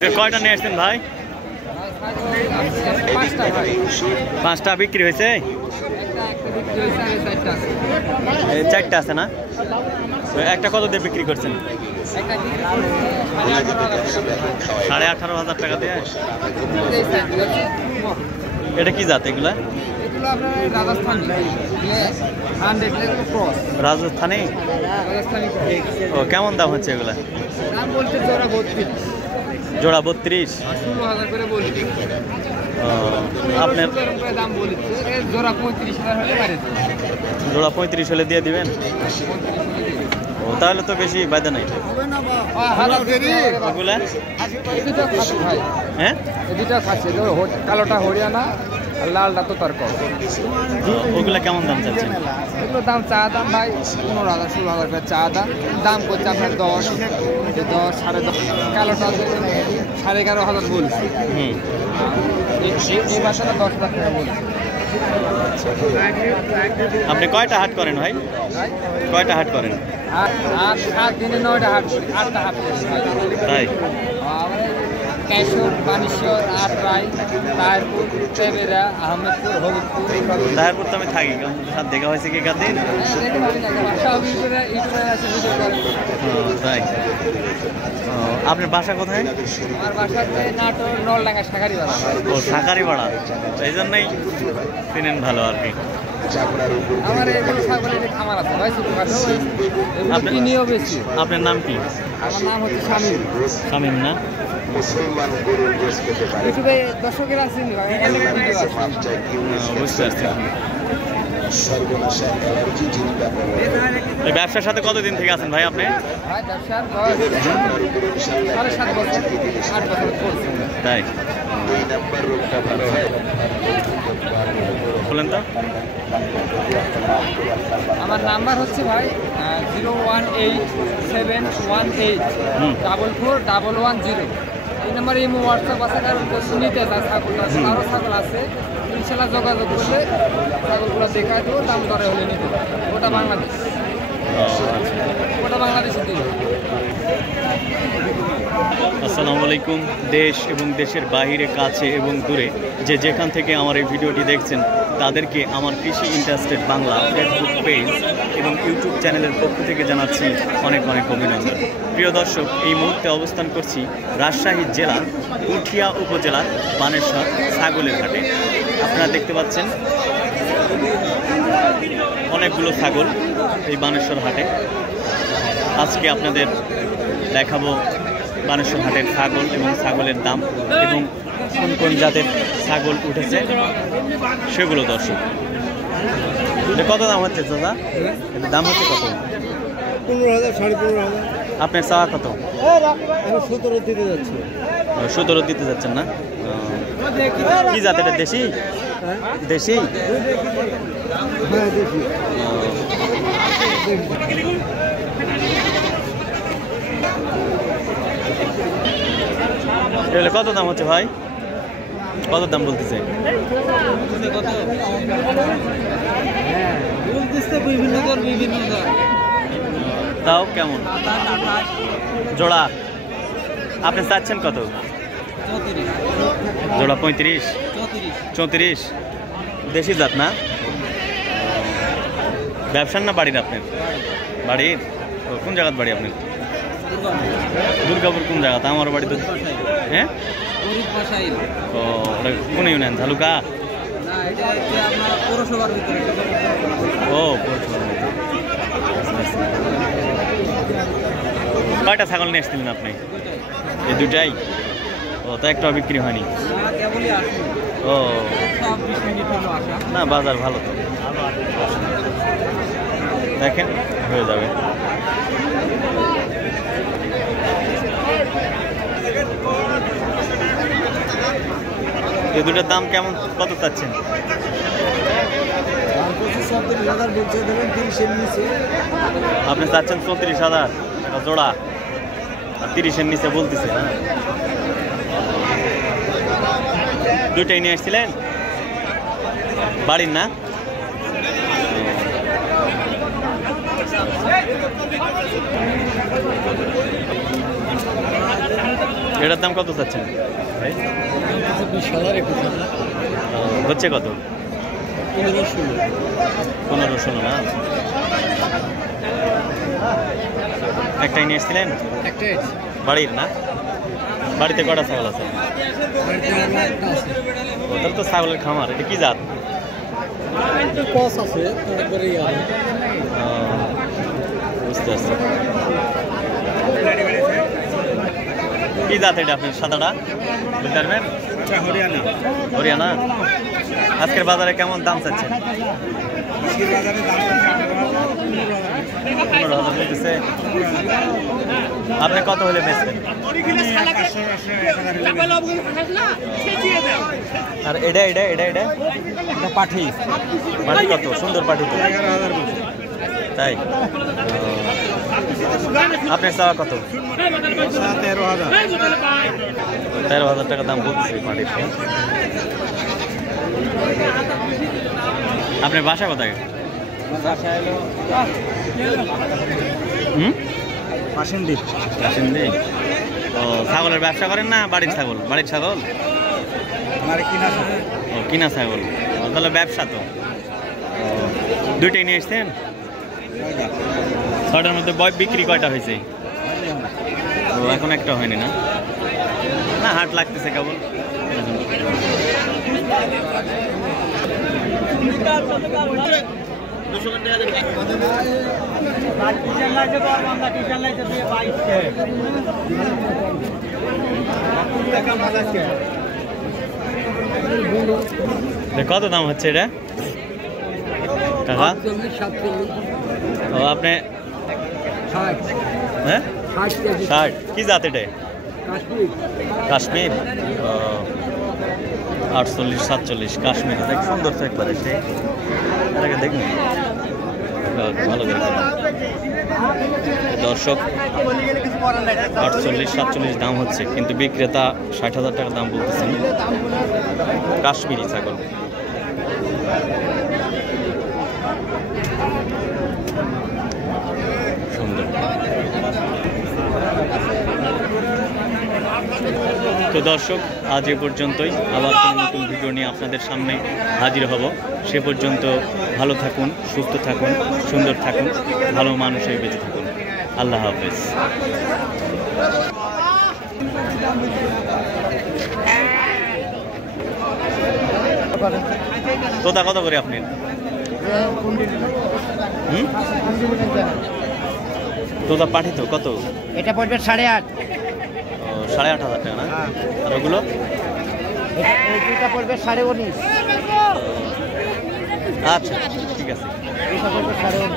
কয়টা নিয়ে আসছেন ভাই? পাঁচটা বিক্রি হয়েছে, চারটা আছে না? একটা কত দিয়ে বিক্রি করছেন? 18,500 টাকা দিয়ে। এটা কি জাত এগুলা? রাজস্থানী। ও কেমন দাম হচ্ছে এগুলা? জোড়া 32। আপনার জোড়া 35 হলে দিয়ে দিবেন? ও তাহলে তো বেশি বাধা নাই। হ্যাঁ কালোটা হরিয়ানা আর লালটা তো তর্ক। ওগুলা কেমন দাম চাচ্ছেন? এগুলোর দাম চা দাম ভাই 15,000 16,000 টাকা চা দাম করছে আপনার 10 10.5 কালোটা 11,500 বলছি। এই বাসাটা 10,000 টাকা বলছি। আপনি কয়টা হাট করেন ভাই? কয়টা হাট করেন? আর দিনে 9টা হাট, 8টা হাট তাই? कैशोर बानेश्वर आटराई ताहिरपुर टेबेरा अहमदपुर हबीबपुर। ताहिरपुर तो मैं থাকি সাথে দেখা হয়েছে কি কাদিন? তাই। আপনার বাসা কোথায়? আমার বাসা নাটোর নলডাঙ্গা শাকারিপাড়া। ও শাকারিপাড়া, এই জন্যই চিনেন ভালো আর কি। আমার এগুলো ছাগলের খামার আছে ভাই, ছোটখাটো এগুলো কিনিও বেশি। আপনার নাম কি? আমার নাম হচ্ছে শামীম। শামীম না? দর্শকের আছেন এই ব্যবসার সাথে কতদিন থেকে আছেন ভাই আপনি? তাই বলেন তো। আমার নাম্বার হচ্ছে ভাই 01871841110। এই নাম্বারে ইমো হোয়াটসঅ্যাপ আছে, কারণ নিতে চায় ছাগল আছে, আরও ছাগল আছে, ইনশাল্লাহ যোগাযোগ করলে ছাগলগুলো দেখা দেবো, দাম দরে হলে নিতে পারে। ওটা বাংলাদেশ, ওটা বাংলাদেশে দিল। আসসালামু আলাইকুম। দেশ এবং দেশের বাহিরে, কাছে এবং দূরে যে যেখান থেকে আমার এই ভিডিওটি দেখছেন তাদেরকে আমার কৃষি ইন্টারেস্টেড বাংলা ফেসবুক পেজ এবং ইউটিউব চ্যানেলের পক্ষ থেকে জানাচ্ছি অনেক অনেক অভিনন্দন। প্রিয় দর্শক, এই মুহূর্তে অবস্থান করছি রাজশাহী জেলার উঠিয়া উপজেলার বানেশ্বর ছাগলের হাটে। আপনারা দেখতে পাচ্ছেন অনেকগুলো ছাগল এই বানেশ্বর হাটে। আজকে আপনাদের দেখাবো বানেশ্বর হাটের ছাগল এবং ছাগলের দাম এবং কোন কোন জাতের ছাগল উঠেছে সেগুলো। দর্শক, কত দাম হচ্ছে দাদা? এটার দাম হচ্ছে কত? 15,000 15,500। আপনার চাওয়া কত? 17 দিতে যাচ্ছে। 17 দিতে যাচ্ছেন না? কি জাত এটা? দেশি? দেশি? হ্যাঁ দেশি। কত দাম হচ্ছে ভাই? কত দাম বলতেছে? তাও কেমন জোড়া? আপনি চাচ্ছেন কত? জোড়া 35 34। দেশি জাত না? ব্যবসার না বাড়ির? আপনার বাড়ির? কোন জায়গার বাড়ি আপনার? দুর্গাপুর কোন জায়গাতে? আমার বাড়ি তো। হ্যাঁ, ও কোন ইউনিয়ন? ঝালুকা? ও কয়টা ছাগল নিয়ে এসেছিলেন আপনি? এই দুটাই? ও তা একটা বিক্রি হয়নি? ও না, বাজার ভালো তো, দেখেন হয়ে যাবে। এই দুটার দাম কেমন, কত চাচ্ছেন? আপনি চাচ্ছেন 34,000 টাকা জোড়া, আর 30-এর নিচে বলতেছে না? দুইটাই নিয়ে আসছিলেন বাড়ির না? এটার দাম কত চাচ্ছেন ভাই? 20,000 হচ্ছে কত? 15-16 না? একটাই নিয়ে এসেছিলেন বাড়ির না? বাড়িতে কটা ছাগল আছে? ওটার তো ছাগলের খামার। এটা কি জাত? বুঝতে পারছি। কি জাত এটা আপনার সাদাটা বলতে পারবেন? হরিয়ানা। আজকের বাজারে কেমন দাম চাচ্ছেন? 15,000 বলতেছে। আপনি কত হলে বেচবেন? আর এটা এটা এটা এটা পাঠি পাঠি কত? সুন্দর পাঠি তো। তাই আপনার চাওয়া কত? 13,000 টাকা দাম বলছে পাঠির। আপনার বাসা কোথায়? বাসিন্দি। ও ছাগলের ব্যবসা করেন না বাড়ির ছাগল? বাড়ির ছাগল ও কিনা ছাগল। তাহলে ব্যবসা তো। দুইটাই নিয়ে এসছেন? 6টার মধ্যে বিক্রি কয়টা হয়েছে? ও এখন একটা হয়নি না? না হাট লাগতেছে কেবল। কত দাম হচ্ছে এটা কাকা? ও আপনি হ্যাঁ 60। কি জাত এটা? কাশ্মীর। 48-47 কাশ্মীর। দেখ সুন্দর তো একবারে। সে এটাকে দেখুন ভালো করে। দর্শক 48-47 দাম হচ্ছে, কিন্তু বিক্রেতা 60,000 টাকা দাম বলতেছেন। কাশ্মীরি ছাগল। সুন্দর। তো দর্শক আজ এ পর্যন্তই। আবার কোনো নতুন ভিডিও নিয়ে আপনাদের সামনে হাজির হব। সে পর্যন্ত ভালো থাকুন, সুস্থ থাকুন, সুন্দর থাকুন, ভালো মানুষ হয়ে বেঁচে থাকুন। আল্লাহ হাফেজ। তোতা কত করে আপনি? তোতা পাঠিত কত? এটা পড়বে 8.5। 8,500 টাকা না? আর ওগুলো? এটা পড়বে 19.5। আচ্ছা ঠিক আছে। এটা পড়বে 19.5।